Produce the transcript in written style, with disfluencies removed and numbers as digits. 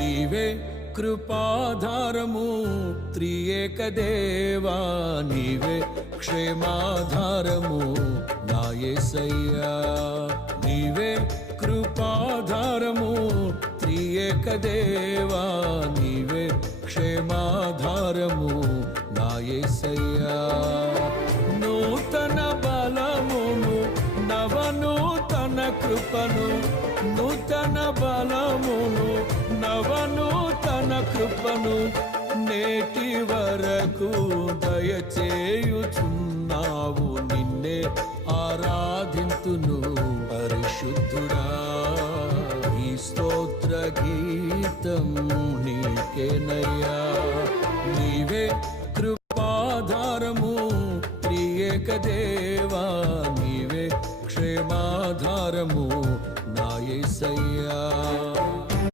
నీవే కృపాధారము త్రియేక దేవా, నీవే క్షేమాధారము నా యేసయ్యా. నీవే కృపాధారము త్రియేక దేవా, నీవే క్షేమాధారము నా యేసయ్యా. నూతన బలమును నవనూతన కృపను, నూతన బలమును నవనూతన కృపను నేటి వరకు దయచేయుచున్నావు. నిన్నే ఆరాధింతును పరిశుద్ధుడా. ఈ స్తోత్ర గీతం నీకేనయ్యా. నీవే కృపాధారము త్రియేక దేవా, నీవే క్షేమాధారము నా యేసయ్యా.